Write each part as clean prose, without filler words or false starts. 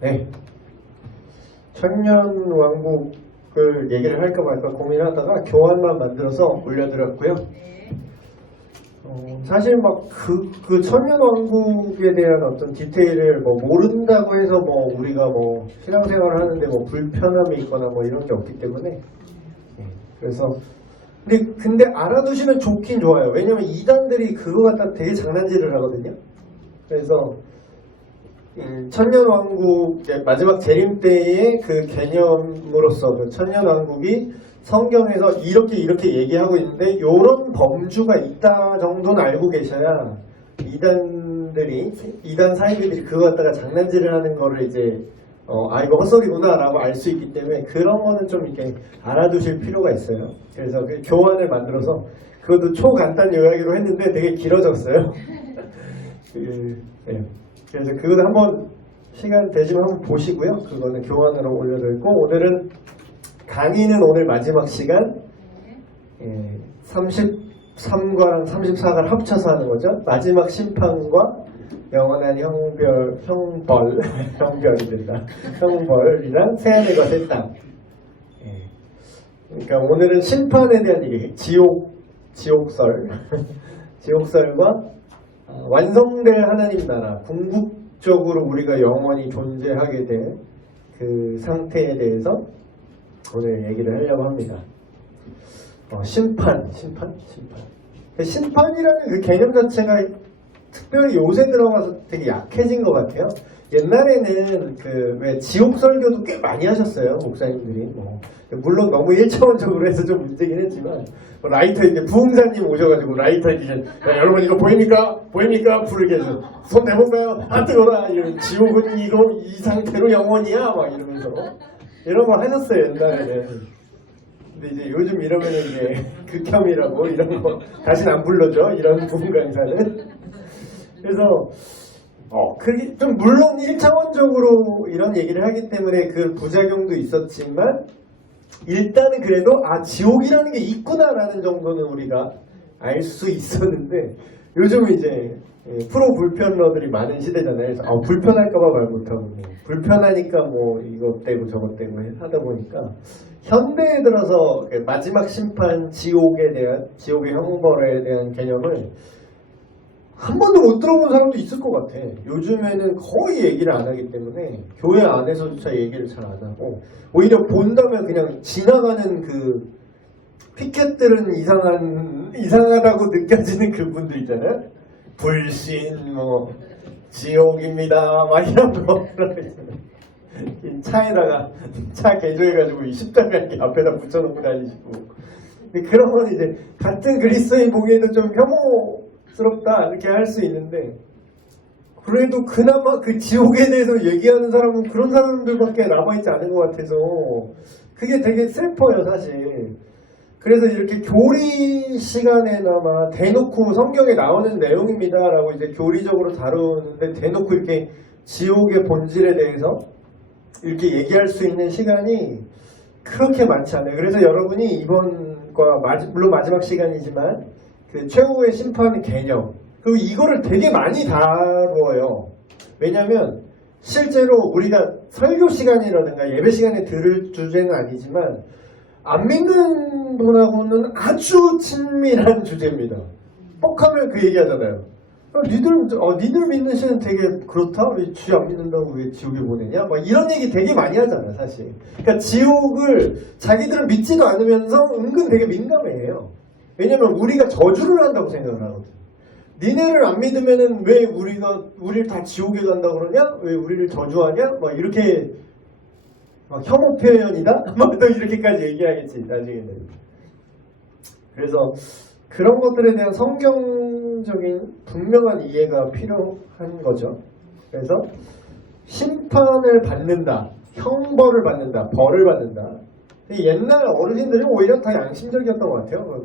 네. 천년왕국을 얘기를 할까 말까 고민하다가 교환만 만들어서 올려드렸고요. 사실 막 그 천년왕국에 대한 어떤 디테일을 뭐 모른다고 해서 뭐 우리가 뭐 신앙생활을 하는데 뭐 불편함이 있거나 뭐 이런 게 없기 때문에 그래서 근데 알아두시면 좋긴 좋아요. 왜냐면 이단들이 그거 갖다 되게 장난질을 하거든요. 그래서 천년왕국의 마지막 재림 때의 그 개념으로서 그 천년왕국이 성경에서 이렇게 얘기하고 있는데 이런 범주가 있다 정도는 알고 계셔야 이단 사이비들이 그거 갖다가 장난질을 하는 거를 이제 이거 헛소리구나 라고 알 수 있기 때문에 그런 거는 좀 이렇게 알아두실 필요가 있어요. 그래서 그 교환을 만들어서 그것도 초간단 요약으로 했는데 되게 길어졌어요. 네. 그래서 그거도 한번 시간 되시면 한번 보시고요. 그거는 교환으로 올려드렸고 오늘은 강의는 오늘 마지막 시간 33과랑 34과를 합쳐서 하는 거죠. 마지막 심판과 영원한 형벌이랑 새하늘과 새 땅. 그러니까 오늘은 심판에 대한 얘기, 지옥설과 완성될 하나님 나라, 궁극적으로 우리가 영원히 존재하게 될 그 상태에 대해서 오늘 얘기를 하려고 합니다. 심판이라는 그 개념 자체가 특별히 요새 들어가서 되게 약해진 것 같아요. 옛날에는 왜 지옥 설교도 꽤 많이 하셨어요, 목사님들이. 물론 너무 1차원적으로 해서 좀 문제긴 했지만, 라이터 이제 부흥사님 오셔가지고 라이터 이제 여러분 이거 보입니까? 부르게 해서 손 대볼까요? 뜨거라. 이런 지옥은 이 상태로 영원이야. 막 이러면서 이런 거 하셨어요, 옛날에는. 근데 이제 요즘 이러면은 이제 극혐이라고 이런 거 다시는 안 불러줘. 이런 부흥 강사는. 그래서 그게 좀 물론 1차원적으로 이런 얘기를 하기 때문에 그 부작용도 있었지만 일단은 그래도 지옥이라는 게 있구나라는 정도는 우리가 알 수 있었는데 요즘은 이제 프로 불편러들이 많은 시대잖아요. 그래서 불편할까봐 말 못하고 불편하니까 뭐 이것 떼고 저것 떼고 하다 보니까 현대에 들어서 마지막 심판 지옥의 형벌에 대한 개념을 한 번도 못 들어본 사람도 있을 것 같아. 요즘에는 거의 얘기를 안 하기 때문에 교회 안에서조차 얘기를 잘 안 하고 오히려 본다면 그냥 지나가는 그 피켓들은 이상하다고 느껴지는 그분들 있잖아요. 불신 지옥입니다 막 이런 거 차에다가 차 개조해가지고 십자가 이렇게 앞에다 붙여놓고 다니시고 근데 그런 건 이제 같은 그리스도인 보기에도 좀 혐오스럽다 이렇게 할 수 있는데 그래도 그나마 그 지옥에 대해서 얘기하는 사람은 그런 사람들밖에 남아있지 않은 것 같아서 그게 되게 슬퍼요 사실. 그래서 이렇게 교리 시간에나마 대놓고 성경에 나오는 내용입니다라고 이제 교리적으로 다루는데 대놓고 이렇게 지옥의 본질에 대해서 이렇게 얘기할 수 있는 시간이 그렇게 많지 않아요. 그래서 여러분이 이번과 물론 마지막 시간이지만 그 최후의 심판의 개념 그리고 이거를 되게 많이 다루어요. 왜냐하면 실제로 우리가 설교 시간이라든가 예배 시간에 들을 주제는 아니지만 안 믿는 분하고는 아주 친밀한 주제입니다. 뻑하면 그 얘기하잖아요. 니들 믿는 신은 되게 그렇다? 왜 쥐 안 믿는다고 왜 지옥에 보내냐? 막 이런 얘기 되게 많이 하잖아요, 사실. 그러니까 지옥을 자기들은 믿지도 않으면서 은근 되게 민감해해요. 왜냐면 우리가 저주를 한다고 생각을 하거든. 니네를 안 믿으면은 왜 우리를 다 지옥에 간다고 그러냐? 왜 우리를 저주하냐? 막 이렇게 혐오 표현이다? 막 또 이렇게까지 얘기하겠지, 나중에는. 그래서 그런 것들에 대한 성경적인 분명한 이해가 필요한 거죠. 그래서 심판을 받는다, 형벌을 받는다, 벌을 받는다. 옛날 어르신들이 오히려 더 양심적이었던 것 같아요.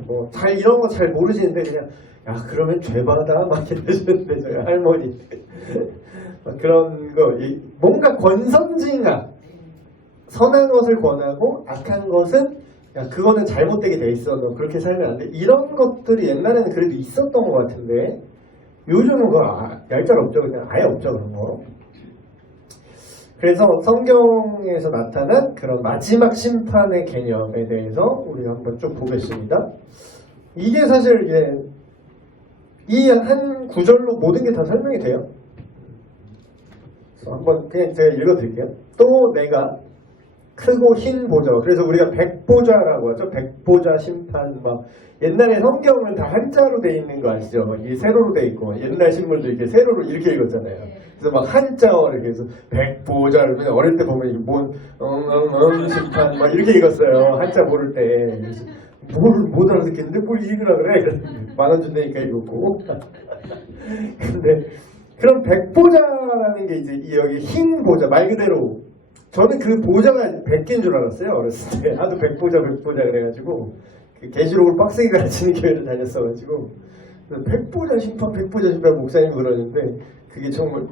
이런 거 잘 모르시는데 그냥 그러면 죄받아 막 이러시는데 저희 할머니 그런 거 뭔가 권선징악 선한 것을 권하고 악한 것은 그거는 잘못되게 돼 있어. 너 그렇게 살면 안 돼. 이런 것들이 옛날에는 그래도 있었던 것 같은데 요즘은 그거 얄짤 없죠. 그냥 아예 없죠. 그런 거. 그래서 성경에서 나타난 그런 마지막 심판의 개념에 대해서 우리가 한번 쭉 보겠습니다. 이게 사실 이 한 구절로 모든 게 다 설명이 돼요. 그래서 한번 그냥 제가 읽어드릴게요. 또 내가 크고 흰 보좌. 그래서 우리가 백보좌라고 하죠. 백보좌 심판. 막 옛날에 성경은 다 한자로 돼 있는 거 아시죠? 이 세로로 돼 있고 옛날 신문도 이렇게 세로로 이렇게 읽었잖아요. 그래서 막 한자어 이렇게 해서 백보좌 이러면 어릴 때 보면 이게 뭔 심판 막 이렇게 읽었어요. 한자 모를 때. 그래서 뭘 못 알아듣겠는데 뭘 읽으라 그래? 10,000원 준다니까 읽었고. 근데 그런 백보좌라는 게 이제 여기 흰 보좌 말 그대로 저는 그 보좌가 100개인 줄 알았어요. 어렸을 때. 하도 백보좌 그래가지고 그 계시록을 빡세게 가르치는 교회를 다녔어가지고 백보좌 심판 목사님이 그러는데 그게 정말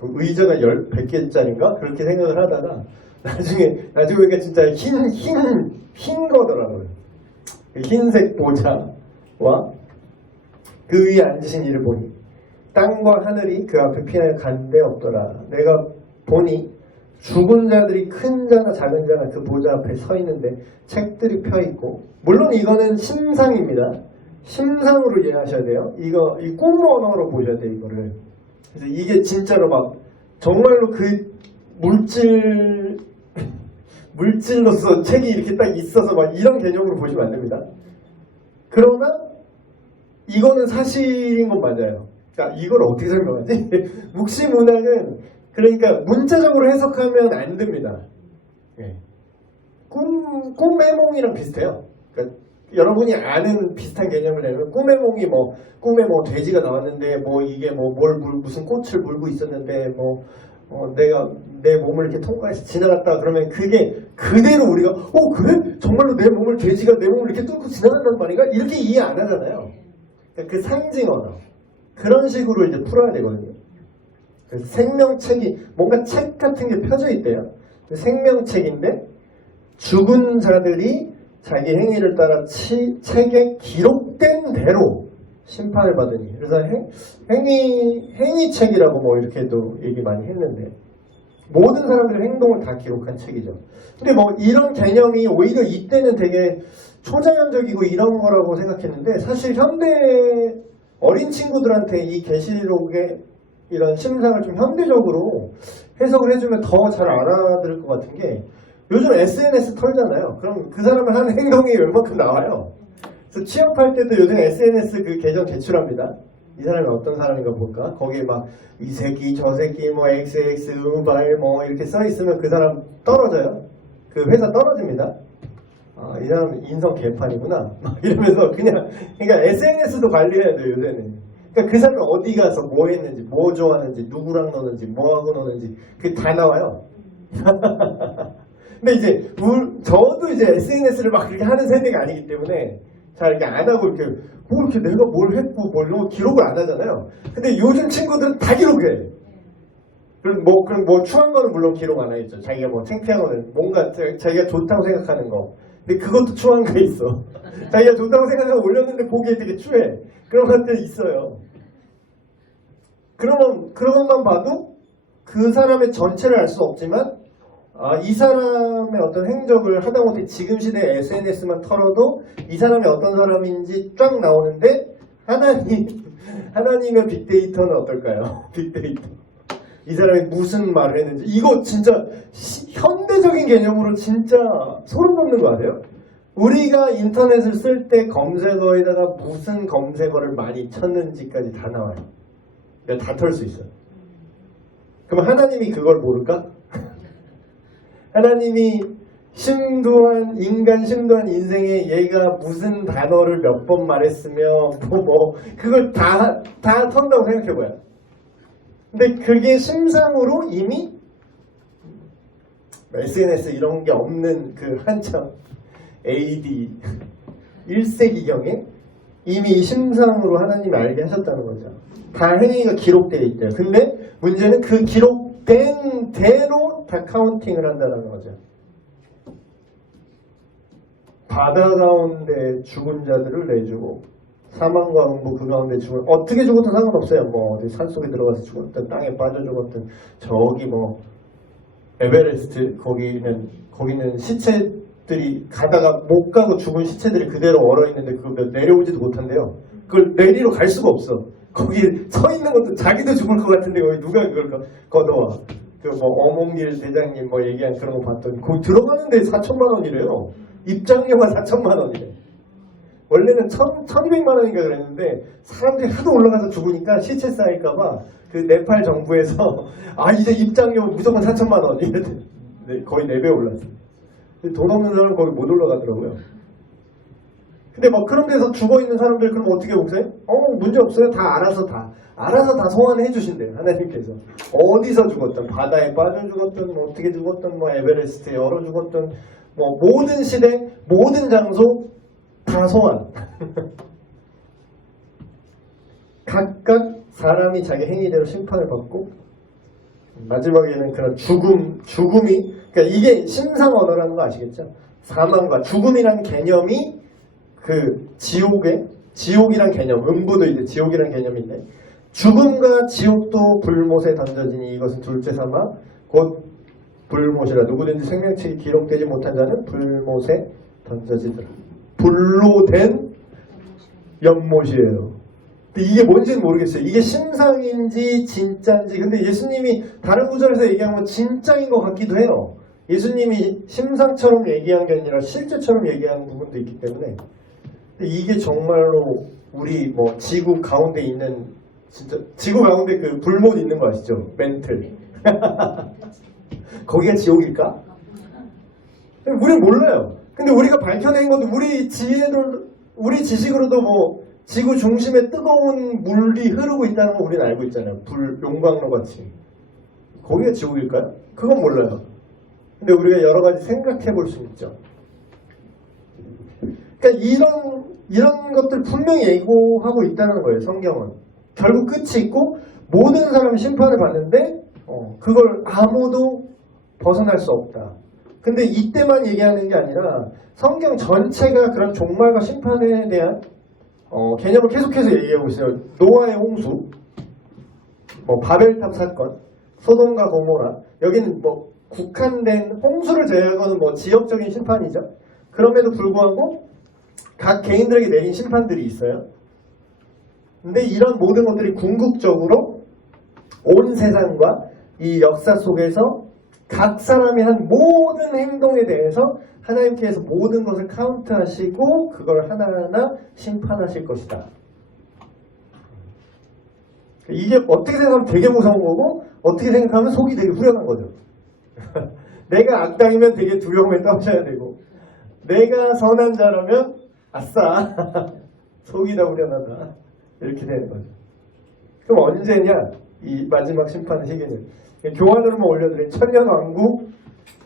의자가 100개짜리인가? 그렇게 생각을 하다가 나중에 보니까 진짜 흰 거더라고요. 그 흰색 보좌와 그 위에 앉으신 이를 보니 땅과 하늘이 그 앞에 피하여 간 데 없더라. 내가 보니 죽은 자들이 큰 자나 작은 자나 그 보좌 앞에 서 있는데 책들이 펴 있고, 물론 이거는 심상입니다. 심상으로 이해하셔야 돼요. 이 꿈 언어로 보셔야 돼요, 이거를. 그래서 이게 진짜로 막 정말로 그 물질로서 책이 이렇게 딱 있어서 막 이런 개념으로 보시면 안 됩니다. 그러나 이거는 사실인 건 맞아요. 그러니까 이걸 어떻게 설명하지? 묵시문학은 그러니까 문자적으로 해석하면 안 됩니다. 예. 꿈의 몽이랑 비슷해요. 그러니까 여러분이 아는 비슷한 개념을 내면 꿈의 몽이 꿈에 돼지가 나왔는데 이게 무슨 꽃을 물고 있었는데 내가 내 몸을 이렇게 통과해서 지나갔다 그러면 그게 그대로 우리가 그래? 정말로 내 몸을 돼지가 내 몸을 이렇게 뚫고 지나간단 말인가? 이렇게 이해 안 하잖아요. 그러니까 그 상징 언어 그런 식으로 이제 풀어야 되거든요. 그래서 생명책이 뭔가 책 같은 게 펴져 있대요. 생명책인데 죽은 자들이 자기 행위를 따라 책에 기록된 대로 심판을 받으니. 그래서 행위책이라고 이렇게도 얘기 많이 했는데 모든 사람들의 행동을 다 기록한 책이죠. 근데 이런 개념이 오히려 이때는 되게 초자연적이고 이런 거라고 생각했는데 사실 현대 어린 친구들한테 이 계시록의 이런 심상을 좀 현대적으로 해석을 해주면 더 잘 알아들을 것 같은 게 요즘 SNS 털잖아요. 그럼 그 사람을 하는 행동이 웬만큼 나와요. 그래서 취업할 때도 요즘 SNS 그 계정 제출합니다. 이 사람이 어떤 사람인가 볼까? 거기에 이 새끼 저 새끼 XX 우발 이렇게 써 있으면 그 사람 떨어져요. 그 회사 떨어집니다. 이 사람 인성 개판이구나 이러면서 그러니까 SNS도 관리해야 돼요 요새는. 그러니까 그 사람은 어디 가서 뭐 했는지 뭐 좋아하는지 누구랑 노는지 뭐하고 노는지 그게 다 나와요. 근데 이제 저도 이제 SNS를 막 그렇게 하는 세대가 아니기 때문에 잘 이렇게 안 하고 이렇게 내가 뭘 했고 이런 거 기록을 안 하잖아요. 근데 요즘 친구들은 다 기록해. 그럼 추한 거는 물론 기록 안 하겠죠. 자기가 창피한 거는 뭔가 자기가 좋다고 생각하는 거. 근데 그것도 추한 게 있어. 자기가 좋다고 생각하고 올렸는데 보기에 되게 추해. 그런 것들이 있어요. 그런 것만 봐도 그 사람의 전체를 알 수 없지만 이 사람의 어떤 행적을 하다못해 지금 시대의 SNS만 털어도 이 사람이 어떤 사람인지 쫙 나오는데 하나님의 빅데이터는 어떨까요? 빅데이터. 이 사람이 무슨 말을 했는지 이거 진짜 현대적인 개념으로 진짜 소름 돋는 거 아세요? 우리가 인터넷을 쓸 때 검색어에다가 무슨 검색어를 많이 쳤는지까지 다 나와요. 그러니까 다 털 수 있어요. 그럼 하나님이 그걸 모를까? 하나님이 인간 심도한 인생에 얘가 무슨 단어를 몇 번 말했으며 그걸 다 턴다고 생각해봐요. 근데 그게 심상으로 이미 SNS 이런 게 없는 그 한참 AD 1세기경에 이미 심상으로 하나님이 알게 하셨다는 거죠. 다 행위가 기록되어 있대요. 근데 문제는 그 기록된 대로 다 카운팅을 한다는 거죠. 바다 가운데 죽은 자들을 내주고 사망과 음부 그 가운데 죽은 어떻게 죽어도 상관없어요. 어디 산속에 들어가서 죽었든 땅에 빠져 죽었든 저기 에베레스트 거기는 시체들이 가다가 못 가고 죽은 시체들이 그대로 얼어 있는데 그거 내려오지도 못한대요. 그걸 내리러 갈 수가 없어. 거기 서 있는 것도 자기도 죽을 것 같은데 거기 누가 그걸 걷어와. 그 뭐 어몽길 대장님 뭐 얘기한 그런 거 봤더니 거기 들어가는데 4천만 원이래요. 입장료가 4천만 원이래. 원래는 1,200만 원인가 그랬는데 사람들이 하도 올라가서 죽으니까 시체 쌓일까봐 그 네팔 정부에서 이제 입장료 무조건 4천만 원 이랬더니 거의 4배 올랐어요. 돈 없는 사람은 거기 못 올라가더라고요. 근데 막 그런 데서 죽어있는 사람들 그럼 어떻게 목사님? 문제 없어요. 다 알아서 다 소환해 주신대요. 하나님께서. 어디서 죽었든 바다에 빠져 죽었든 뭐 어떻게 죽었든 뭐 에베레스트에 얼어 죽었든 뭐 모든 시대 모든 장소 다 소환. 각각 사람이 자기 행위대로 심판을 받고 마지막에는 그런 죽음이 그러니까 이게 심상 언어라는 거 아시겠죠? 사망과 죽음이란 개념이 그 지옥이란 개념, 음부도 이제 지옥이란 개념인데 죽음과 지옥도 불못에 던져지니 이것은 둘째 삼아 곧 불못이라 누구든지 생명책이 기록되지 못한 자는 불못에 던져지더라. 불로 된 연못이에요. 근데 이게 뭔지는 모르겠어요. 이게 심상인지 진짜인지. 근데 예수님이 다른 구절에서 얘기한 건 진짜인 것 같기도 해요. 예수님이 심상처럼 얘기한 게 아니라 실제처럼 얘기한 부분도 있기 때문에. 근데 이게 정말로 우리 뭐 지구 가운데 있는 진짜 지구 가운데 그 불못 있는 거 아시죠? 멘틀. 거기가 지옥일까? 우린 몰라요. 근데 우리가 밝혀낸 것도 우리 지식으로도 뭐 지구 중심에 뜨거운 물이 흐르고 있다는 거 우리는 알고 있잖아요. 용광로 같이. 거기가 지옥일까요? 그건 몰라요. 근데 우리가 여러 가지 생각해 볼 수 있죠. 그러니까 이런 것들 분명히 예고하고 있다는 거예요. 성경은. 결국 끝이 있고 모든 사람이 심판을 받는데 그걸 아무도 벗어날 수 없다. 근데 이때만 얘기하는 게 아니라 성경 전체가 그런 종말과 심판에 대한 개념을 계속해서 얘기하고 있어요. 노아의 홍수, 뭐 바벨탑 사건, 소돔과 고모라. 여기는 뭐 국한된 홍수를 제외하고는 뭐 지역적인 심판이죠. 그럼에도 불구하고 각 개인들에게 내린 심판들이 있어요. 근데 이런 모든 것들이 궁극적으로 온 세상과 이 역사 속에서 각 사람이 한 모든 행동에 대해서 하나님께서 모든 것을 카운트하시고 그걸 하나하나 심판하실 것이다. 이게 어떻게 생각하면 되게 무서운 거고 어떻게 생각하면 속이 되게 후련한 거죠. 내가 악당이면 되게 두려움에 떨쳐야 되고 내가 선한 자라면 아싸 속이 다 후련하다 이렇게 되는 거죠. 그럼 언제냐 이 마지막 심판의 시기는 교환으로만 올려드린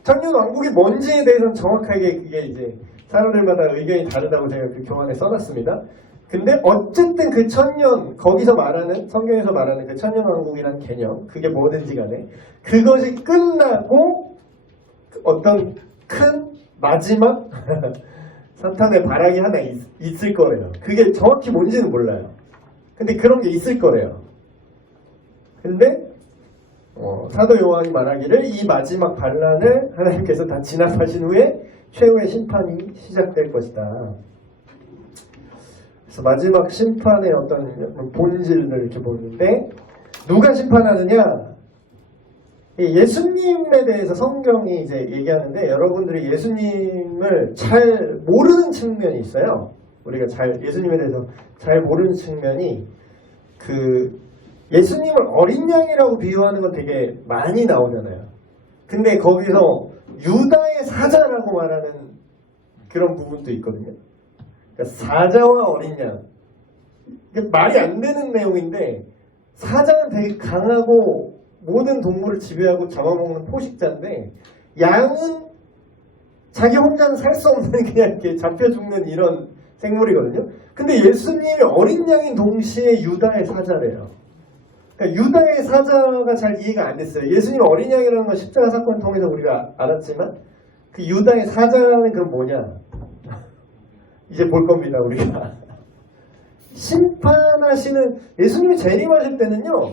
천년왕국이 뭔지에 대해서는 정확하게 그게 이제 사람들마다 의견이 다르다고 제가 그 교환에 써놨습니다. 근데 어쨌든 그 천년 거기서 말하는 성경에서 말하는 그 천년왕국이라는 개념 그게 뭐든지 간에 그것이 끝나고 어떤 큰 마지막 사탄의 발악이 하나 있을 거예요. 그게 정확히 뭔지는 몰라요. 근데 그런 게 있을 거래요. 근데 사도 요한이 말하기를 이 마지막 반란을 하나님께서 다 진압하신 후에 최후의 심판이 시작될 것이다. 그래서 마지막 심판의 어떤 본질을 이렇게 보는데 누가 심판하느냐? 예수님에 대해서 성경이 이제 얘기하는데 여러분들이 예수님을 잘 모르는 측면이 있어요. 우리가 예수님에 대해서 잘 모르는 측면이 예수님을 어린 양이라고 비유하는 건 되게 많이 나오잖아요. 근데 거기서 유다의 사자라고 말하는 그런 부분도 있거든요. 그러니까 사자와 어린 양. 이게 말이 안 되는 내용인데 사자는 되게 강하고 모든 동물을 지배하고 잡아먹는 포식자인데 양은 자기 혼자는 살 수 없는 그냥 이렇게 잡혀 죽는 이런 생물이거든요. 근데 예수님이 어린 양인 동시에 유다의 사자래요. 그러니까 유다의 사자가 잘 이해가 안 됐어요. 예수님 어린 양이라는 건 십자가 사건을 통해서 우리가 알았지만 그 유다의 사자는 그럼 뭐냐? 이제 볼 겁니다. 우리가 심판하시는 예수님이 재림하실 때는요.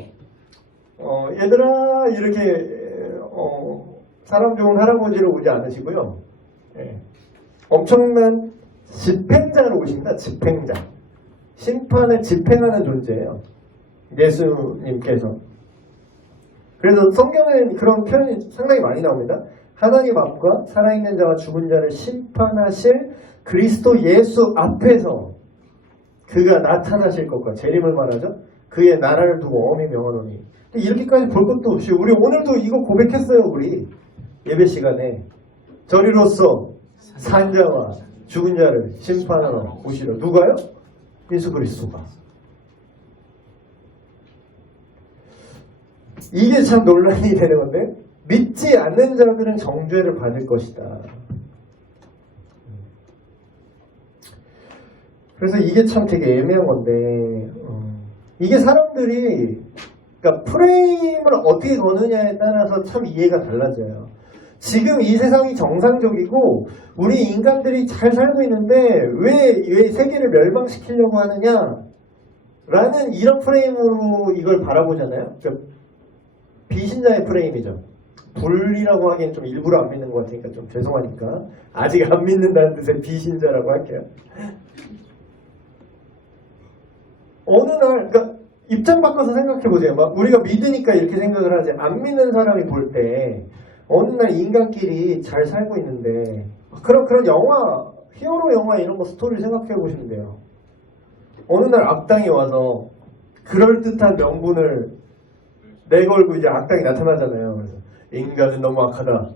얘들아 이렇게 사람 좋은 할아버지로 오지 않으시고요. 예. 엄청난 집행자로 오십니다. 집행자. 심판을 집행하는 존재예요. 예수님께서. 그래서 성경에는 그런 표현이 상당히 많이 나옵니다. 하나님 앞과 살아있는 자와 죽은 자를 심판하실 그리스도 예수 앞에서 그가 나타나실 것과 재림을 말하죠. 그의 나라를 두고 엄히 명하노니. 이렇게까지 볼 것도 없이 우리 오늘도 이거 고백했어요. 우리 예배 시간에 저리로서 산 자와 죽은 자를 심판하러 오시러. 누가요? 예수 그리스도가. 이게 참 논란이 되는 건데, 믿지 않는 자들은 정죄를 받을 것이다. 그래서 이게 참 되게 애매한 건데, 이게 사람들이 그러니까 프레임을 어떻게 거느냐에 따라서 참 이해가 달라져요. 지금 이 세상이 정상적이고 우리 인간들이 잘 살고 있는데 왜 세계를 멸망시키려고 하느냐 라는 이런 프레임으로 이걸 바라보잖아요. 그러니까 비신자의 프레임이죠. 불이라고 하기엔 좀 일부러 안 믿는 것 같으니까 좀 죄송하니까 아직 안 믿는다는 뜻의 비신자라고 할게요. 어느 날 그러니까 입장 바꿔서 생각해보세요. 막 우리가 믿으니까 이렇게 생각을 하지, 안 믿는 사람이 볼 때 어느 날 인간끼리 잘 살고 있는데 그런 영화, 히어로 영화 이런 거 스토리를 생각해보시면 돼요. 어느 날 악당이 와서 그럴듯한 명분을 내걸고 이제 악당이 나타나잖아요. 그래서 인간은 너무 악하다.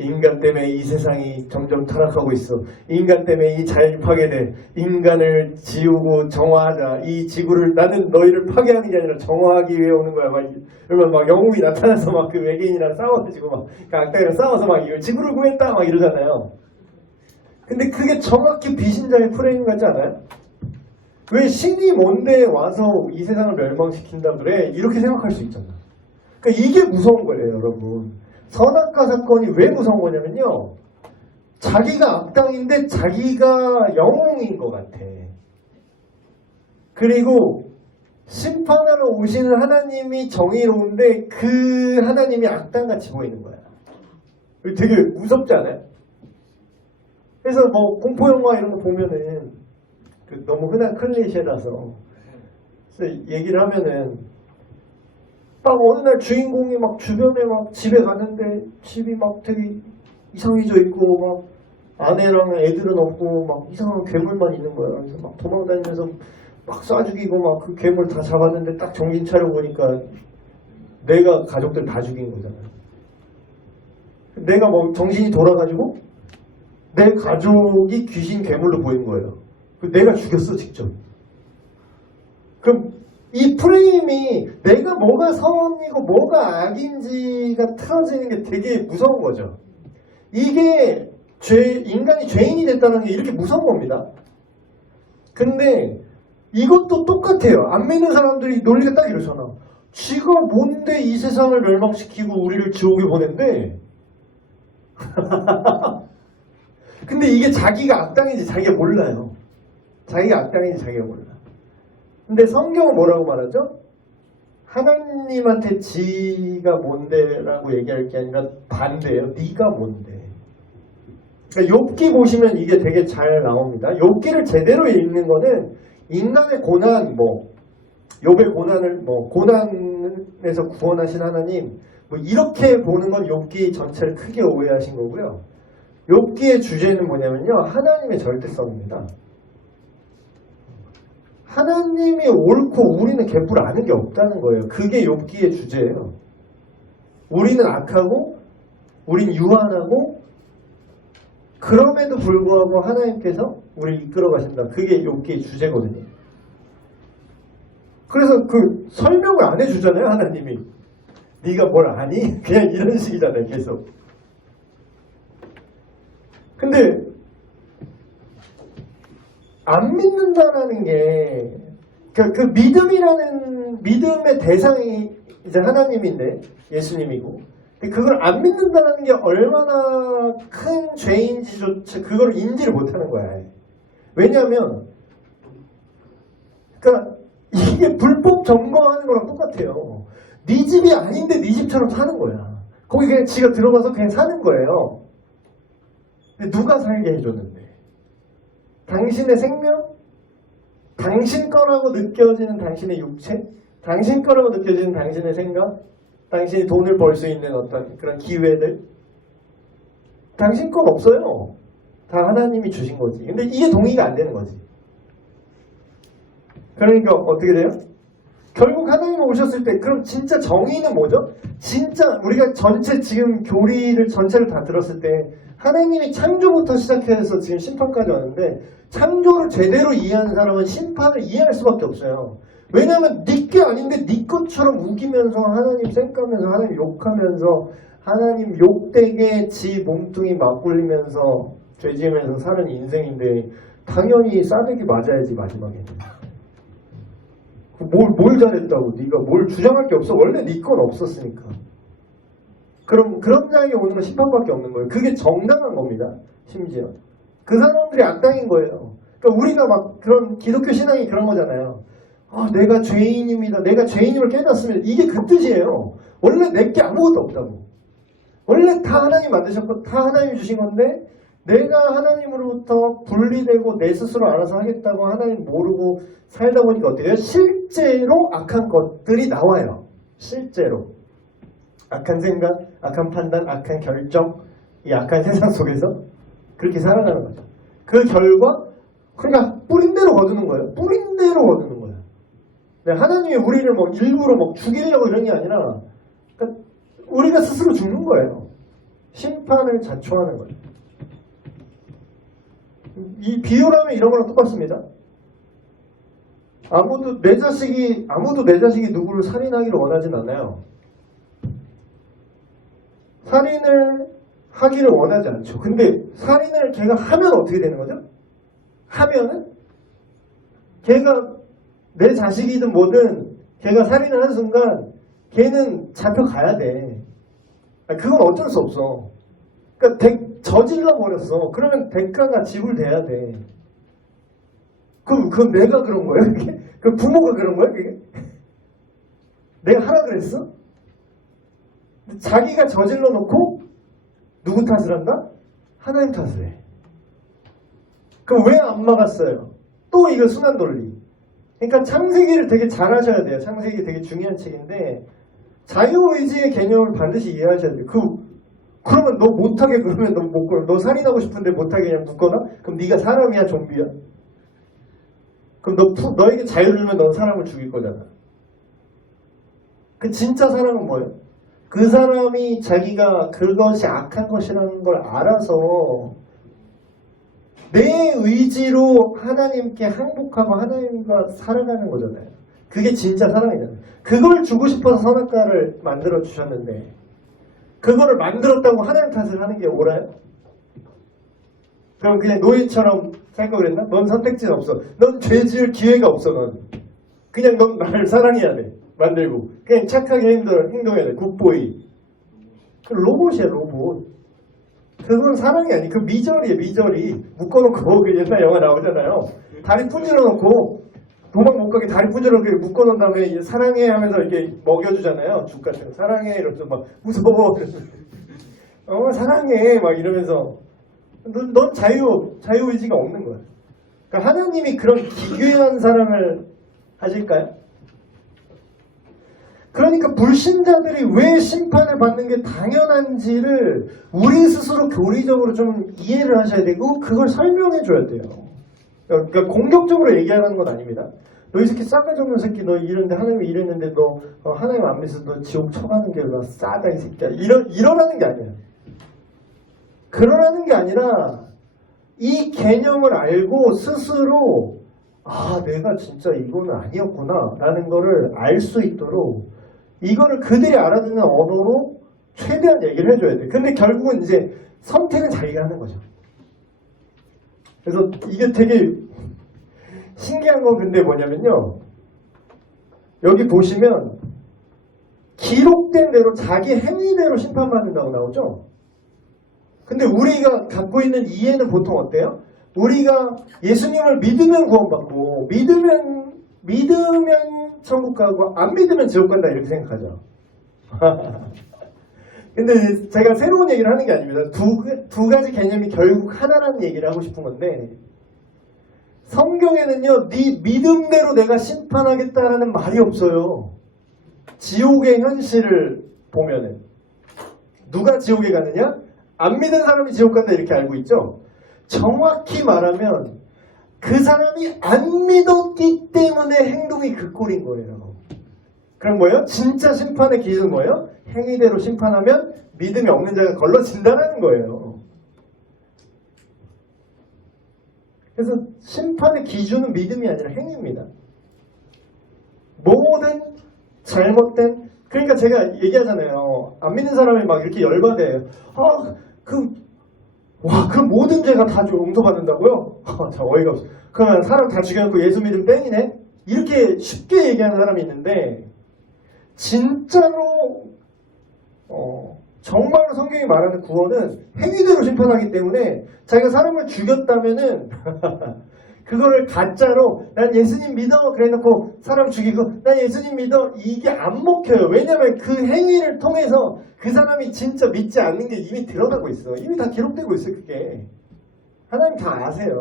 인간 때문에 이 세상이 점점 타락하고 있어. 인간 때문에 이 자연이 파괴돼. 인간을 지우고 정화하자. 이 지구를, 나는 너희를 파괴하는 게 아니라 정화하기 위해 오는 거야. 이러면 막 영웅이 나타나서 막 그 외계인이랑 싸워가지고 막 그 악당이랑 싸워서 막 이걸 지구를 구했다 막 이러잖아요. 근데 그게 정확히 비신자의 프레임 같지 않아요? 왜 신이 뭔데 와서 이 세상을 멸망시킨다 그래? 이렇게 생각할 수 있잖아. 그러니까 이게 무서운 거예요, 여러분. 선악과 사건이 왜 무서운 거냐면요. 자기가 악당인데 자기가 영웅인 것 같아. 그리고 심판하러 오시는 하나님이 정의로운데 그 하나님이 악당같이 보이는 거야. 되게 무섭지 않아요? 그래서 뭐 공포영화 이런 거 보면은 너무 흔한 클리셰라서 그래서 얘기를 하면은 막 어느 날 주인공이 막 주변에 막 집에 갔는데 집이 막 되게 이상해져 있고 막 아내랑 애들은 없고 막 이상한 괴물만 있는 거야. 그래서 막 도망다니면서 막 쏴 죽이고 막 그 괴물 다 잡았는데 딱 정신 차려 보니까 내가 가족들 다 죽인 거잖아. 내가 뭐 정신이 돌아가지고 내 가족이 귀신 괴물로 보인 거예요. 내가 죽였어 직접. 그럼 이 프레임이 내가 뭐가 선이고 뭐가 악인지가 틀어지는 게 되게 무서운 거죠. 이게 인간이 죄인이 됐다는 게 이렇게 무서운 겁니다. 근데 이것도 똑같아요. 안 믿는 사람들이 논리가 딱 이러잖아. 지가 뭔데 이 세상을 멸망시키고 우리를 지옥에 보낸대. 근데 이게 자기가 악당인지 자기가 몰라요. 자기가 악당인지 자기가 몰라. 근데 성경은 뭐라고 말하죠? 하나님한테 지가 뭔데라고 얘기할 게 아니라 반대예요. 네가 뭔데. 그러니까 욥기 보시면 이게 되게 잘 나옵니다. 욥기를 제대로 읽는 거는 인간의 고난, 욥의 고난을 고난에서 구원하신 하나님 이렇게 보는 건 욥기 전체를 크게 오해하신 거고요. 욥기의 주제는 뭐냐면요. 하나님의 절대성입니다. 하나님이 옳고 우리는 개뿔 아는 게 없다는 거예요. 그게 욥기의 주제예요. 우리는 악하고 우린 유한하고 그럼에도 불구하고 하나님께서 우리를 이끌어 가신다. 그게 욥기의 주제거든요. 그래서 그 설명을 안 해주잖아요. 하나님이. 네가 뭘 아니? 그냥 이런 식이잖아요. 계속. 근데 안 믿는다라는 게 그 믿음의 대상이 이제 하나님인데 예수님이고 그걸 안 믿는다는 게 얼마나 큰 죄인지조차 그걸 인지를 못하는 거야. 왜냐하면 그러니까 이게 불법 점거하는 거랑 똑같아요. 네 집이 아닌데 네 집처럼 사는 거야. 거기 그냥 지가 들어가서 그냥 사는 거예요. 근데 누가 살게 해줬는데? 당신의 생명? 당신 거라고 느껴지는 당신의 육체? 당신 거라고 느껴지는 당신의 생각? 당신이 돈을 벌 수 있는 어떤 그런 기회들? 당신 건 없어요. 다 하나님이 주신 거지. 근데 이게 동의가 안 되는 거지. 그러니까 어떻게 돼요? 결국 하나님 오셨을 때 그럼 진짜 정의는 뭐죠? 진짜 우리가 전체 지금 교리를 전체를 다 들었을 때 하나님이 창조부터 시작해서 지금 심판까지 왔는데 창조를 제대로 이해하는 사람은 심판을 이해할 수밖에 없어요. 왜냐하면 네 게 아닌데 네 것처럼 우기면서 하나님 쌩까면서 하나님 욕하면서 하나님 욕되게 지 몸뚱이 맞굴리면서 죄지으면서 사는 인생인데 당연히 싸대기 맞아야지 마지막에는. 뭘 잘했다고 네가 뭘 주장할 게 없어. 원래 네 건 없었으니까. 그럼 그런 장에 오는 건 심판밖에 없는 거예요. 그게 정당한 겁니다. 심지어. 그 사람들이 악당인 거예요. 그러니까 우리가 막 그런 기독교 신앙이 그런 거잖아요. 내가 죄인입니다. 내가 죄인임을 깨닫으면 이게 그 뜻이에요. 원래 내게 아무것도 없다고. 원래 다 하나님 만드셨고 다 하나님 주신 건데 내가 하나님으로부터 분리되고 내 스스로 알아서 하겠다고 하나님 모르고 살다 보니까 어때요? 실제로 악한 것들이 나와요. 실제로. 악한 생각, 악한 판단, 악한 결정, 이 악한 세상 속에서 그렇게 살아가는 거죠. 그 결과 그러니까 뿌린 대로 거두는 거예요. 뿌린 대로 거두는 거예요. 하나님이 우리를 뭐 일부러 뭐 죽이려고 이런 게 아니라 그러니까 우리가 스스로 죽는 거예요. 심판을 자초하는 거예요. 이 비유라면 이런 거랑 똑같습니다. 아무도 내 자식이 누구를 살인하기를 원하진 않아요. 살인을 하기를 원하지 않죠. 근데 살인을 걔가 하면 어떻게 되는 거죠? 하면은 걔가 내 자식이든 뭐든 걔가 살인을 하는 순간 걔는 잡혀가야 돼. 그건 어쩔 수 없어. 그러니까 저질러 버렸어. 그러면 대가가 지불돼야 돼. 그럼 내가 그런 거야? 그게? 그 부모가 그런 거야? 그게? 내가 하라 그랬어? 자기가 저질러 놓고 누구 탓을 한다? 하나님 탓을 해. 그럼 왜 안 막았어요? 또 이거 순환 논리. 그러니까 창세기를 되게 잘 하셔야 돼요. 창세기 되게 중요한 책인데 자유의지의 개념을 반드시 이해하셔야 돼요. 그러면 너 못하게 그러면 너 못 걸어. 너 살인하고 싶은데 못하게 그냥 묶거나? 그럼 네가 사람이야 좀비야? 그럼 너에게 자유를 주면 넌 사람을 죽일 거잖아. 그 진짜 사랑은 뭐예요? 그 사람이 자기가 그것이 악한 것이라는 걸 알아서 내 의지로 하나님께 항복하고 하나님과 살아가는 거잖아요. 그게 진짜 사랑이잖아요. 그걸 주고 싶어서 선악과를 만들어 주셨는데 그거를 만들었다고 하나님 탓을 하는 게 옳아요? 그럼 그냥 노예처럼 생각을 했나? 넌 선택지는 없어. 넌 죄 지을 기회가 없어. 넌 그냥 넌 나를 사랑해야 돼. 만들고 그냥 착하게 행동해야 돼. 굿보이. 그 로봇이야 로봇. 그건 사랑이 아니. 그 미저리에 미저리. 묶어놓고 그 옛날 영화 나오잖아요. 다리 분질러 놓고 도망 못 가게 다리 분질러 놓고 묶어놓은 다음에 이제 사랑해 하면서 이렇게 먹여주잖아요. 죽 같은 거. 사랑해 이러면서 막 무서워. 사랑해 막 이러면서 넌 자유의지가 없는 거야. 그러니까 하나님이 그런 기괴한 사랑을 하실까요? 그러니까 불신자들이 왜 심판을 받는 게 당연한지를 우리 스스로 교리적으로 좀 이해를 하셔야 되고 그걸 설명해 줘야 돼요. 그러니까 공격적으로 얘기하는 건 아닙니다. 너 이 새끼 싸가지 없는 새끼 너 이랬는데 하나님이 이랬는데 너 하나님 안 믿어서 너 지옥 쳐가는 게 너 싸다 이 새끼야. 이러라는 게 아니에요. 그러라는 게 아니라 이 개념을 알고 스스로 내가 진짜 이거는 아니었구나 라는 거를 알 수 있도록 이거를 그들이 알아듣는 언어로 최대한 얘기를 해줘야 돼. 근데 결국은 이제 선택은 자기가 하는 거죠. 그래서 이게 되게 신기한 건 근데 뭐냐면요. 여기 보시면 기록된 대로 자기 행위대로 심판받는다고 나오죠. 근데 우리가 갖고 있는 이해는 보통 어때요? 우리가 예수님을 믿으면 구원받고 믿으면 천국 가고 안 믿으면 지옥 간다 이렇게 생각하죠. 근데 제가 새로운 얘기를 하는 게 아닙니다. 두 가지 개념이 결국 하나라는 얘기를 하고 싶은 건데, 성경에는요, 네 믿음대로 내가 심판하겠다라는 말이 없어요. 지옥의 현실을 보면은 누가 지옥에 가느냐? 안 믿은 사람이 지옥 간다 이렇게 알고 있죠. 정확히 말하면 그 사람이 안 믿었기 때문에 행동이 그 꼴인 거예요. 그럼 뭐예요? 진짜 심판의 기준은 뭐예요? 행위대로 심판하면 믿음이 없는 자가 걸러진다는 거예요. 그래서 심판의 기준은 믿음이 아니라 행위입니다. 모든 잘못된, 그러니까 제가 얘기하잖아요. 안 믿는 사람이 막 이렇게 열받아요. 그럼 모든 죄가 다 용서받는다고요? 참 어이가 없어. 그러면 사람 다 죽여놓고 예수 믿으면 땡이네? 이렇게 쉽게 얘기하는 사람이 있는데, 진짜로 정말로 성경이 말하는 구원은 행위대로 심판하기 때문에 자기가 사람을 죽였다면은 그거를 가짜로 난 예수님 믿어 그래놓고 사람 죽이고 난 예수님 믿어, 이게 안 먹혀요. 왜냐하면 그 행위를 통해서 그 사람이 진짜 믿지 않는 게 이미 드러나고 있어. 이미 다 기록되고 있어요. 그게 하나님 다 아세요.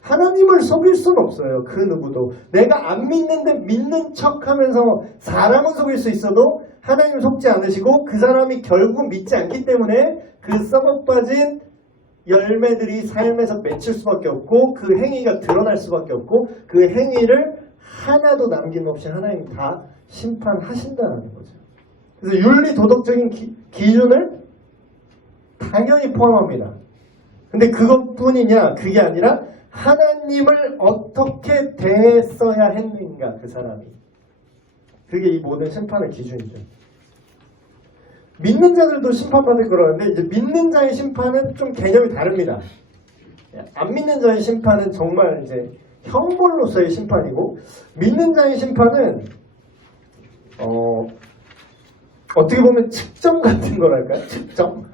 하나님을 속일 수는 없어요. 그 누구도. 내가 안 믿는데 믿는 척하면서 사람은 속일 수 있어도 하나님을 속지 않으시고, 그 사람이 결국 믿지 않기 때문에 그 썩어빠진 열매들이 삶에서 맺힐 수밖에 없고, 그 행위가 드러날 수밖에 없고, 그 행위를 하나도 남김없이 하나님이 다 심판하신다는 거죠. 그래서 윤리 도덕적인 기준을 당연히 포함합니다. 근데 그것뿐이냐? 그게 아니라 하나님을 어떻게 대했어야 했는가, 그 사람이. 그게 이 모든 심판의 기준이죠. 믿는 자들도 심판받을 거라는데, 이제 믿는 자의 심판은 좀 개념이 다릅니다. 안 믿는 자의 심판은 정말 이제 형벌로서의 심판이고, 믿는 자의 심판은 어떻게 보면 측정 같은 거랄까요? 측정.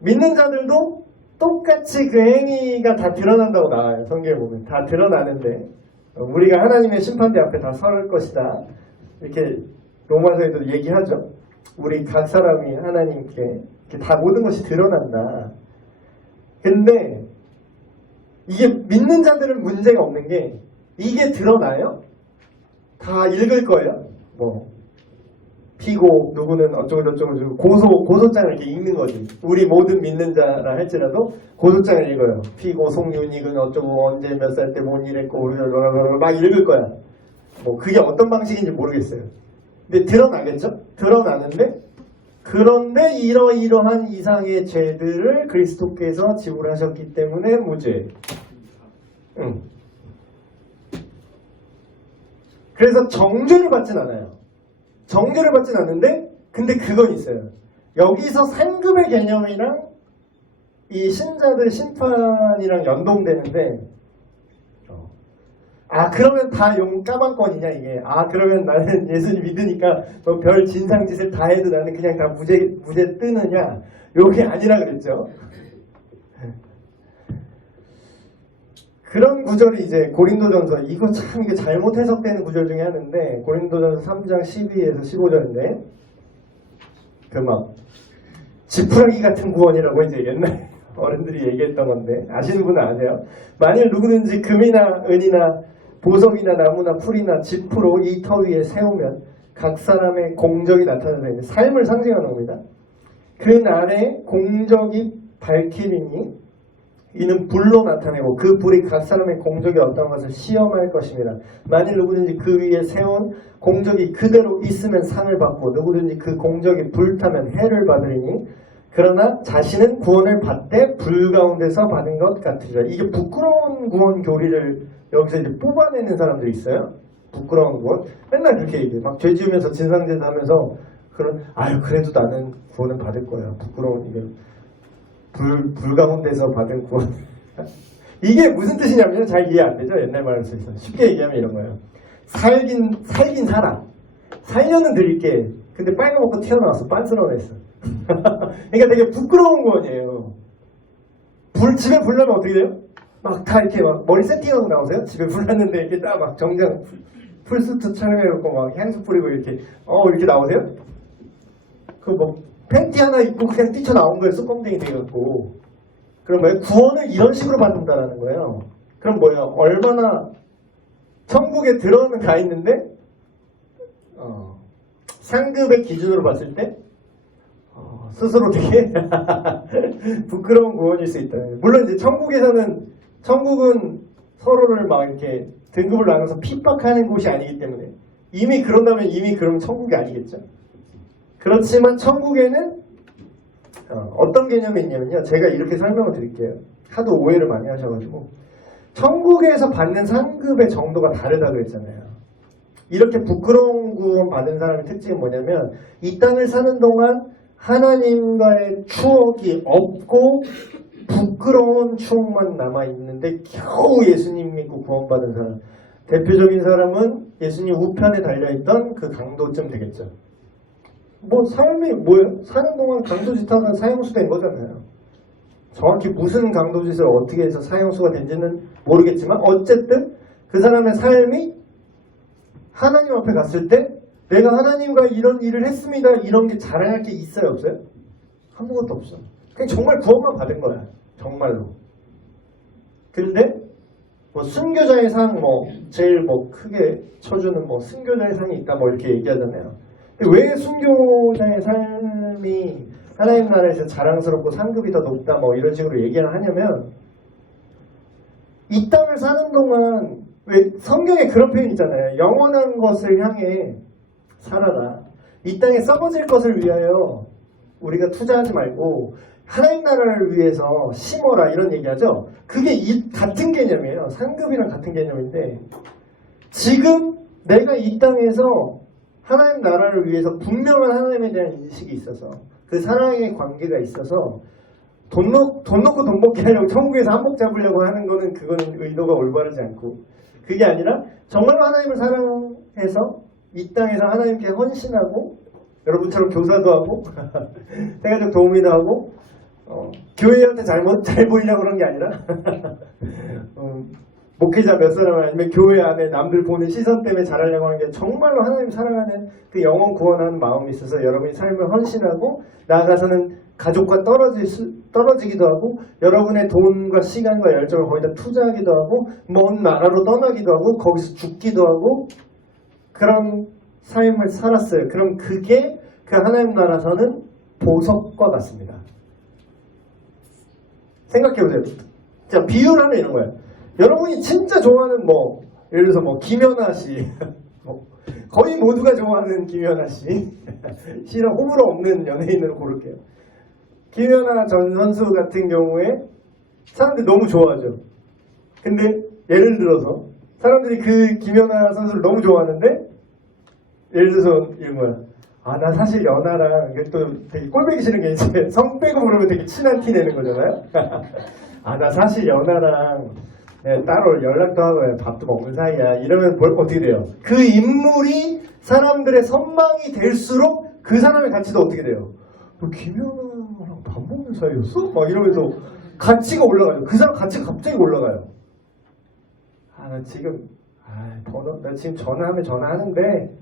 믿는 자들도 똑같이 그 행위가 다 드러난다고 나와요. 성경에 보면 다 드러나는데, 우리가 하나님의 심판대 앞에 다 설 것이다, 이렇게 로마서에도 얘기하죠. 우리 각 사람이 하나님께 이렇게 다 모든 것이 드러난다. 근데 이게 믿는 자들은 문제가 없는 게, 이게 드러나요? 다 읽을 거예요. 뭐 피고 누구는 어쩌고저쩌고 고소장을 이렇게 읽는 거지. 우리 모든 믿는 자라 할지라도 고소장을 읽어요. 피고 송윤익은 어쩌고 언제 몇 살 때 뭔 일했고 막 읽을 거야. 뭐 그게 어떤 방식인지 모르겠어요. 근데 드러나겠죠? 드러나는데, 그런데 이러이러한 이상의 죄들을 그리스도께서 지불하셨기 때문에 무죄. 그래서 정죄를 받진 않아요. 정죄를 받진 않는데, 근데 그건 있어요. 여기서 상급의 개념이랑 이 신자들 심판이랑 연동되는데, 그러면 다 까방권이냐 이게. 그러면 나는 예수님 믿으니까 뭐 별 진상짓을 다 해도 나는 그냥 다 무죄 뜨느냐, 요게 아니라 그랬죠. 그런 구절이 이제 고린도전서, 이거 참 이게 잘못 해석되는 구절 중에 하나인데, 고린도전서 3장 12에서 15절인데, 그 막 지푸라기 같은 구원이라고 이제 옛날 어른들이 얘기했던 건데, 아시는 분은 아세요? 만일 누구든지 금이나 은이나 보석이나 나무나 풀이나 지푸로 이 터 위에 세우면 각 사람의 공적이 나타나는, 삶을 상징하는 겁니다. 그 날에 공적이 밝히리니 이는 불로 나타내고 그 불이 각 사람의 공적이 어떤 것을 시험할 것입니다. 만일 누구든지 그 위에 세운 공적이 그대로 있으면 상을 받고, 누구든지 그 공적이 불타면 해를 받으리니, 그러나 자신은 구원을 받되 불 가운데서 받은 것 같으리라. 이게 부끄러운 구원 교리를 여기서 이제 뽑아내는 사람들이 있어요. 부끄러운 구원. 맨날 그렇게 얘기해. 막 죄 지으면서 진상짓 하면서 그래도 나는 구원을 받을 거야. 부끄러운, 이게 불 가운데서 받은 구원. 이게 무슨 뜻이냐면 잘 이해 안 되죠. 옛날 말로 써서. 쉽게 얘기하면 이런 거예요. 살긴 살아. 살려는 드릴게. 근데 빨가먹고 튀어나왔어. 빤스러워했어. 그러니까 되게 부끄러운 구원이에요. 집에 불 나면 어떻게 돼요? 막 다 이렇게 막 머리 세팅하고 나오세요? 집에 불 났는데 이렇게 딱 막 정장 풀수트 촬영해놓고 막 향수 뿌리고 이렇게 이렇게 나오세요? 그 뭐 팬티 하나 입고 그냥 뛰쳐나온 거예요. 쑥검댕이 돼갖고. 그럼 뭐예요? 구원을 이런 식으로 받는다라는 거예요. 그럼 뭐예요? 얼마나 천국에 들어오는 가 있는데 상급의 기준으로 봤을 때 스스로 되게 부끄러운 구원일 수 있다. 물론 이제 천국은 서로를 막 이렇게 등급을 나눠서 핍박하는 곳이 아니기 때문에 이미 그런다면 그럼 천국이 아니겠죠. 그렇지만 천국에는 어떤 개념이 있냐면요. 제가 이렇게 설명을 드릴게요. 하도 오해를 많이 하셔가지고 천국에서 받는 상급의 정도가 다르다고 했잖아요. 이렇게 부끄러운 구원 받은 사람의 특징은 뭐냐면 이 땅을 사는 동안 하나님과의 추억이 없고 부끄러운 추억만 남아있는데 겨우 예수님 믿고 구원받은 사람. 대표적인 사람은 예수님 우편에 달려있던 그 강도쯤 되겠죠. 뭐 삶이 뭐예요? 사는 동안 강도짓 하면 사형수 된 거잖아요. 정확히 무슨 강도짓을 어떻게 해서 사형수가 된지는 모르겠지만 어쨌든 그 사람의 삶이 하나님 앞에 갔을 때 내가 하나님과 이런 일을 했습니다. 이런 게 자랑할 게 있어요? 없어요? 아무것도 없어. 그냥 정말 구원만 받은 거야. 정말로. 근데 뭐 순교자의 상 제일 크게 쳐주는 순교자의 상이 있다 이렇게 얘기하잖아요. 근데 왜 순교자의 삶이 하나님 나라에서 자랑스럽고 상급이 더 높다 이런 식으로 얘기를 하냐면 이 땅을 사는 동안 왜 성경에 그런 표현 있잖아요. 영원한 것을 향해 살아라. 이 땅에 썩어질 것을 위하여 우리가 투자하지 말고 하나님 나라를 위해서 심어라 이런 얘기하죠. 그게 같은 개념이에요. 상급이랑 같은 개념인데 지금 내가 이 땅에서 하나님 나라를 위해서 분명한 하나님에 대한 인식이 있어서 그 사랑의 관계가 있어서 돈 놓고 돈 먹게 하려고 천국에서 한몫 잡으려고 하는 거는 그거는 의도가 올바르지 않고 그게 아니라 정말로 하나님을 사랑해서 이 땅에서 하나님께 헌신하고 여러분처럼 교사도 하고 생활적 도우미도 하고 교회한테 잘 보이려고 그런 게 아니라 목회자 몇 사람 아니면 교회 안에 남들 보는 시선 때문에 잘하려고 하는 게 정말로 하나님 사랑하는 그 영혼 구원하는 마음이 있어서 여러분이 삶을 헌신하고 나아가서는 가족과 떨어지기도 하고 여러분의 돈과 시간과 열정을 거기다 투자하기도 하고 먼 나라로 떠나기도 하고 거기서 죽기도 하고 그런 삶을 살았어요. 그럼 그게 그 하나님 나라에서는 보석과 같습니다. 생각해보세요. 자, 비유를 하면 이런 거예요. 여러분이 진짜 좋아하는 예를 들어서 김연아 씨 거의 모두가 좋아하는 김연아 씨 씨는 호불호 없는 연예인으로 고를게요. 김연아 전 선수 같은 경우에 사람들이 너무 좋아하죠. 근데 예를 들어서 사람들이 그 김연아 선수를 너무 좋아하는데 예를 들어서 이런 거야. 나 사실 연아랑 또 되게 꼴보기 싫은 게 이제 성 빼고 부르면 되게 친한 티 내는 거잖아요. 나 사실 연아랑 따로 연락도 하고 밥도 먹는 사이야. 이러면 어떻게 돼요? 그 인물이 사람들의 선망이 될수록 그 사람의 가치도 어떻게 돼요? 너 김연아랑 밥 먹는 사이였어? 막 이러면서 가치가 올라가요. 그 사람 가치가 갑자기 올라가요. 나 지금 나 지금 전화하면 전화하는데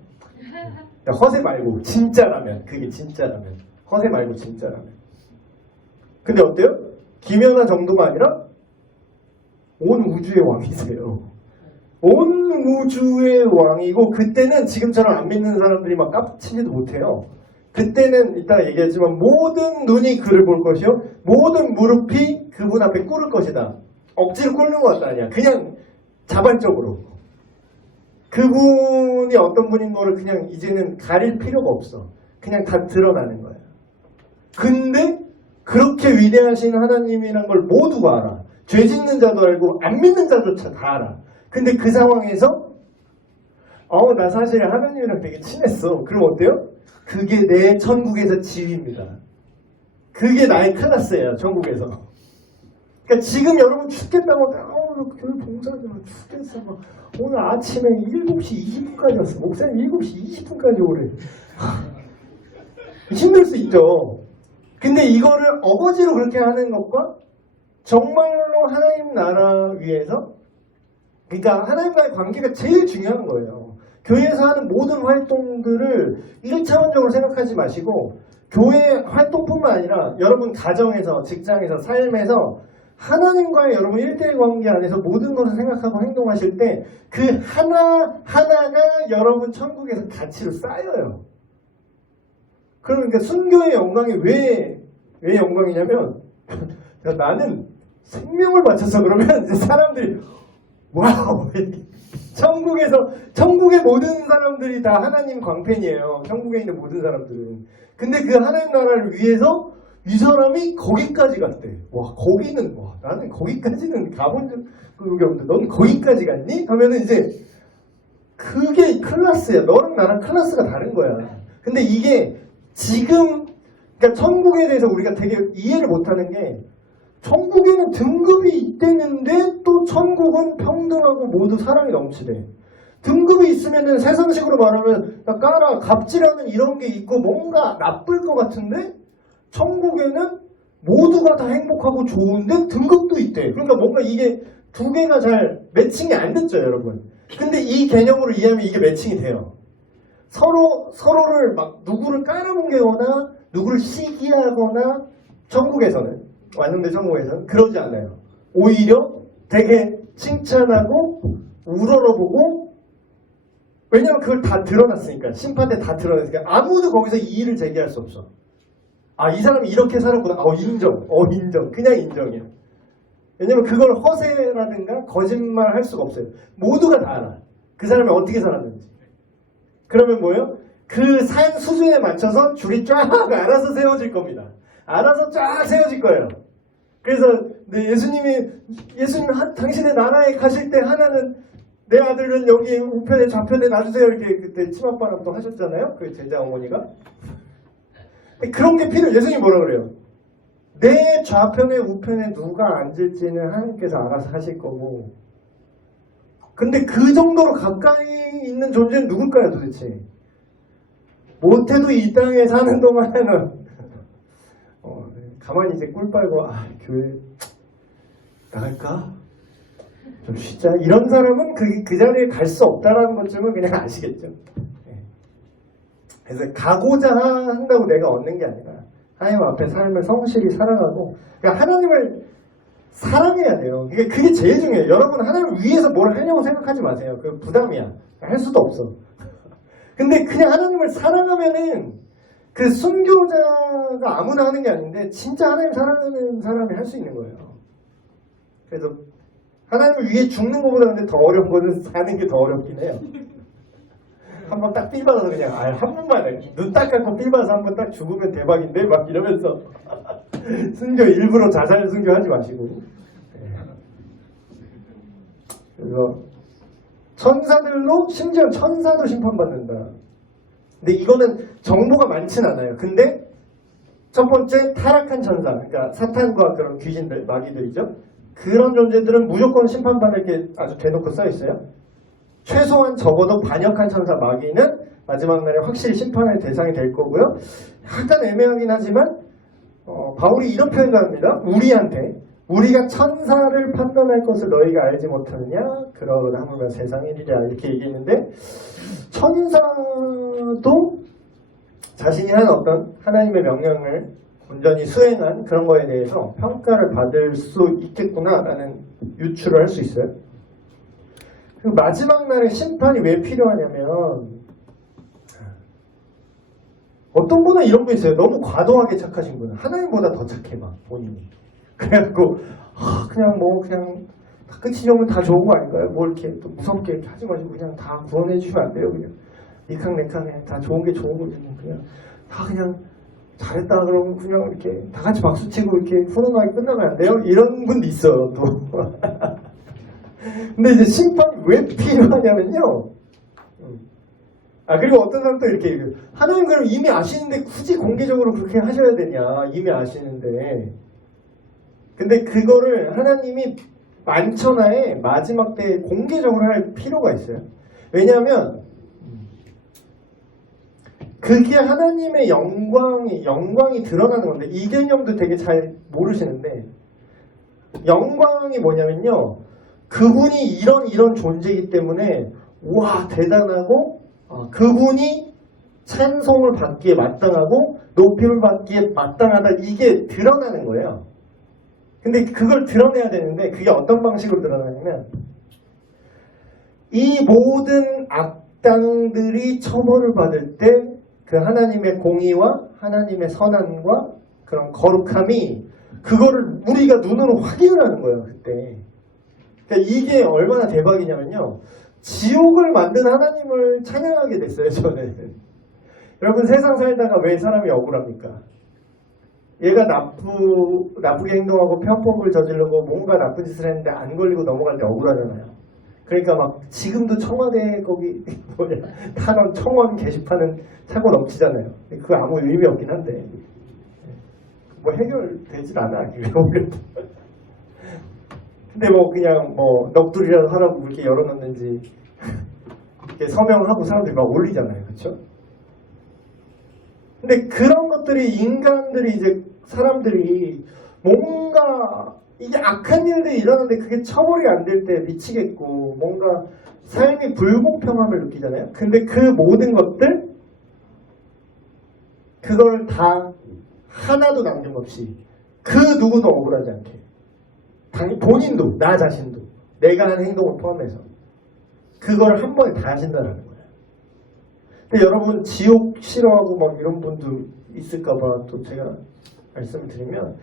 허세 말고 진짜라면 그게 진짜라면 허세 말고 진짜라면 근데 어때요? 김연아 정도가 아니라 온 우주의 왕이세요. 온 우주의 왕이고 그때는 지금처럼 안 믿는 사람들이 막 깝치지도 못해요. 그때는 이따가 얘기했지만 모든 눈이 그를 볼 것이요 모든 무릎이 그분 앞에 꿇을 것이다. 억지로 꿇는 것도 아니야. 그냥 자발적으로 그분이 어떤 분인 거를 그냥 이제는 가릴 필요가 없어. 그냥 다 드러나는 거예요. 근데 그렇게 위대하신 하나님이란 걸 모두가 알아. 죄 짓는 자도 알고 안 믿는 자조차 다 알아. 근데 그 상황에서 나 사실 하나님이랑 되게 친했어. 그럼 어때요? 그게 내 천국에서 지위입니다. 그게 나의 클래스예요. 천국에서. 그러니까 지금 여러분 죽겠다고 교회 봉사하지 마. 죽겠어. 오늘 아침에 7시 20분까지 왔어. 목사님 7시 20분까지 오래. 힘들 수 있죠. 근데 이거를 어거지로 그렇게 하는 것과 정말로 하나님 나라 위해서 그러니까 하나님과의 관계가 제일 중요한 거예요. 교회에서 하는 모든 활동들을 1차원적으로 생각하지 마시고 교회 활동뿐만 아니라 여러분 가정에서, 직장에서, 삶에서 하나님과의 여러분 1대1 관계 안에서 모든 것을 생각하고 행동하실 때 그 하나하나가 여러분 천국에서 가치로 쌓여요. 그러니까 순교의 영광이 왜 영광이냐면 나는 생명을 바쳐서 그러면 이제 사람들이 와우, 천국의 모든 사람들이 다 하나님 광팬이에요. 천국에 있는 모든 사람들은. 근데 그 하나님 나라를 위해서 이 사람이 거기까지 갔대. 나는 거기까지는 가본 적이 없는데 넌 거기까지 갔니? 하면은 이제 그게 클래스야. 너랑 나랑 클래스가 다른 거야. 근데 이게 지금 그러니까 천국에 대해서 우리가 되게 이해를 못하는 게 천국에는 등급이 있대는데 또 천국은 평등하고 모두 사랑이 넘치대. 등급이 있으면은 세상식으로 말하면 까라 갑질하는 이런 게 있고 뭔가 나쁠 것 같은데 천국에는 모두가 다 행복하고 좋은데 등급도 있대. 그러니까 뭔가 이게 두 개가 잘 매칭이 안 됐죠, 여러분. 근데 이 개념으로 이해하면 이게 매칭이 돼요. 서로를 막 누구를 깔아뭉개거나 누구를 시기하거나 천국에서는 완성된 천국에서는 그러지 않아요. 오히려 되게 칭찬하고 우러러보고 왜냐면 그걸 다 드러났으니까 심판대 다 드러났으니까 아무도 거기서 이의를 제기할 수 없어. 이 사람이 이렇게 살았구나. 인정. 그냥 인정이야. 왜냐면 그걸 허세라든가 거짓말 할 수가 없어요. 모두가 다 알아. 그 사람이 어떻게 살았는지. 그러면 뭐예요? 그 산 수준에 맞춰서 줄이 쫙 알아서 세워질 겁니다. 알아서 쫙 세워질 거예요. 그래서 예수님 당신의 나라에 가실 때 하나는 내 아들은 여기 우편에 좌편에 놔주세요. 이렇게 그때 치맛바람도 하셨잖아요. 그 제자 어머니가. 그런 게 필요해요. 예수님이 뭐라 그래요? 내 좌편에 우편에 누가 앉을지는 하나님께서 알아서 하실 거고 근데 그 정도로 가까이 있는 존재는 누굴까요 도대체? 못해도 이 땅에 사는 동안에는 가만히 이제 꿀 빨고 교회 나갈까? 좀 쉬자. 이런 사람은 그 자리에 갈 수 없다라는 것쯤은 그냥 아시겠죠. 그래서 가고자 한다고 내가 얻는 게 아니라 하나님 앞에 삶을 성실히 살아가고 그러니까 하나님을 사랑해야 돼요. 그게 제일 중요해요. 여러분 하나님을 위해서 뭘 하려고 생각하지 마세요. 그 부담이야. 할 수도 없어. 근데 그냥 하나님을 사랑하면은 그 순교자가 아무나 하는 게 아닌데 진짜 하나님 사랑하는 사람이 할 수 있는 거예요. 그래서 하나님을 위해 죽는 것보다 근데 더 어려운 거는 사는 게 더 어렵긴 해요. 한번 딱 삘 받아서 그냥 한 번만 눈 딱 감고 삘 받아서 한번 딱 죽으면 대박인데 막 이러면서 순교 일부러 자살 순교하지 마시고. 그래서 천사들도 심지어 천사도 심판받는다. 근데 이거는 정보가 많진 않아요. 근데 첫 번째 타락한 천사, 그러니까 사탄과 그런 귀신들, 마귀들이죠. 그런 존재들은 무조건 심판받을 게 아주 대놓고 써 있어요. 최소한 적어도 반역한 천사 마귀는 마지막 날에 확실히 심판의 대상이 될 거고요. 약간 애매하긴 하지만 바울이 이런 표현을 합니다. 우리한테 우리가 천사를 판단할 것을 너희가 알지 못하느냐? 그러나 하물며 세상의 일이라 이렇게 얘기했는데 천사도 자신이 한 어떤 하나님의 명령을 온전히 수행한 그런 거에 대해서 평가를 받을 수 있겠구나라는 유추를 할 수 있어요. 그리고 마지막 날에 심판이 왜 필요하냐면 어떤 분은 이런 분 있어요. 너무 과도하게 착하신 분은 하나님보다 더 착해 막 본인이. 그래갖고 그냥 다 끝이면 다 좋은 거 아닌가요? 뭐 이렇게 또 무섭게 이렇게 하지 마시고 그냥 다 구원해 주시면 안 돼요? 그냥 니캉네캉해 다 좋은 게 좋은 거지 뭐 그냥 다 그냥 잘했다 그러면 그냥 이렇게 다 같이 박수치고 이렇게 훈훈하게 끝나면 안 돼요? 이런 분도 있어요 또. 근데 이제 심판이 왜 필요하냐면요. 그리고 어떤 사람도 이렇게 하나님 그럼 이미 아시는데 굳이 공개적으로 그렇게 하셔야 되냐? 이미 아시는데. 근데 그거를 하나님이 만천하에 마지막 때 공개적으로 할 필요가 있어요. 왜냐하면 그게 하나님의 영광이 드러나는 건데 이 개념도 되게 잘 모르시는데 영광이 뭐냐면요. 그분이 이런 존재이기 때문에 와 대단하고 그분이 찬송을 받기에 마땅하고 높임을 받기에 마땅하다, 이게 드러나는 거예요. 근데 그걸 드러내야 되는데 그게 어떤 방식으로 드러나냐면 이 모든 악당들이 처벌을 받을 때 그 하나님의 공의와 하나님의 선함과 그런 거룩함이 그거를 우리가 눈으로 확인을 하는 거예요. 그때. 그러니까 이게 얼마나 대박이냐면요. 지옥을 만든 하나님을 찬양하게 됐어요. 저는. 여러분 세상 살다가 왜 사람이 억울합니까? 얘가 나쁘게 행동하고 편법을 저지르고 뭔가 나쁜 짓을 했는데 안 걸리고 넘어갈 때 억울하잖아요. 그러니까 막 지금도 청와대 거기 탄원 청원 게시판은 차고 넘치잖아요. 그거 아무 의미 없긴 한데 뭐 해결되질 않아. 근데 뭐 그냥 뭐 넋두리라도 하라고 그렇게 열어놨는지 이렇게 서명을 하고 사람들이 막 올리잖아요. 그렇죠? 근데 그런 것들이 인간들이 이제 사람들이 뭔가 이게 악한 일들이 일어나는데 그게 처벌이 안 될 때 미치겠고 뭔가 삶이 불공평함을 느끼잖아요. 근데 그 모든 것들 그걸 다 하나도 남김없이 그 누구도 억울하지 않게 당연히 본인도 나 자신도 내가 한 행동을 포함해서 그걸 한 번에 다 하신다는 거예요. 근데 여러분 지옥 싫어하고 막 이런 분도 있을까봐 또 제가 말씀을 드리면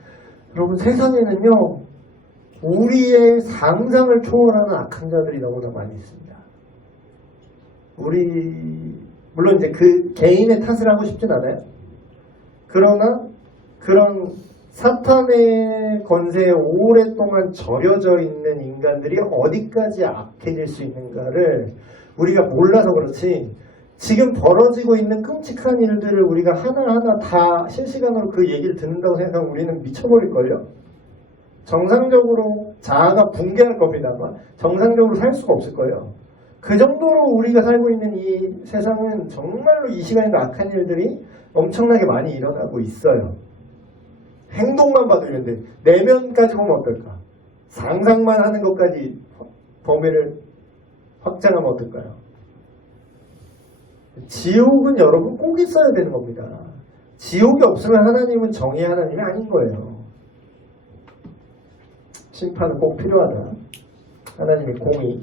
여러분 세상에는요 우리의 상상을 초월하는 악한 자들이 너무나 많이 있습니다. 물론 이제 그 개인의 탓을 하고 싶진 않아요. 그러나 그런 사탄의 권세에 오랫동안 절여져 있는 인간들이 어디까지 악해질 수 있는가를 우리가 몰라서 그렇지 지금 벌어지고 있는 끔찍한 일들을 우리가 하나하나 다 실시간으로 그 얘기를 듣는다고 생각하면 우리는 미쳐버릴걸요. 정상적으로 자아가 붕괴할 겁니다만 정상적으로 살 수가 없을 거예요. 그 정도로 우리가 살고 있는 이 세상은 정말로 이 시간에도 악한 일들이 엄청나게 많이 일어나고 있어요. 행동만 봐도 이런데 내면까지 보면 어떨까? 상상만 하는 것까지 범위를 확장하면 어떨까요? 지옥은 여러분 꼭 있어야 되는 겁니다. 지옥이 없으면 하나님은 정의의 하나님이 아닌 거예요. 심판은 꼭 필요하다. 하나님의 공의.